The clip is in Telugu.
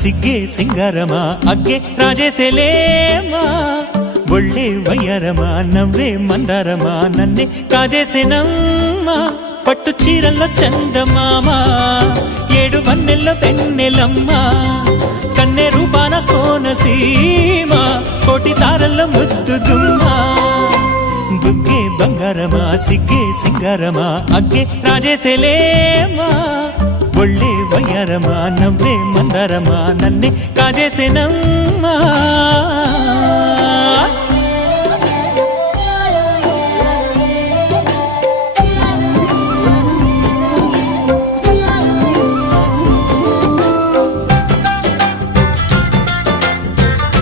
సిగ్గే సింగారమా అగ్గే రాజేసేలేమా ఒళ్ళే వయ్యారమా నవ్వే మందారమా నన్నే కాజేసేనమ్మా పట్టు చీరల్లో చందమామా ఏడు వన్నెల్లో వెన్నెలమ్మా కన్నె రూపాన కోనసీమ కోటి తారల్లో ముద్దుదుమ్మా బుగ్గే బంగారమా సిగ్గే సింగారమా అగ్గే రాజేసేలేమా ఒళ్ళే వయ్యారమా నవ్వే మందారమా నన్నే కాజేసేనమ్మా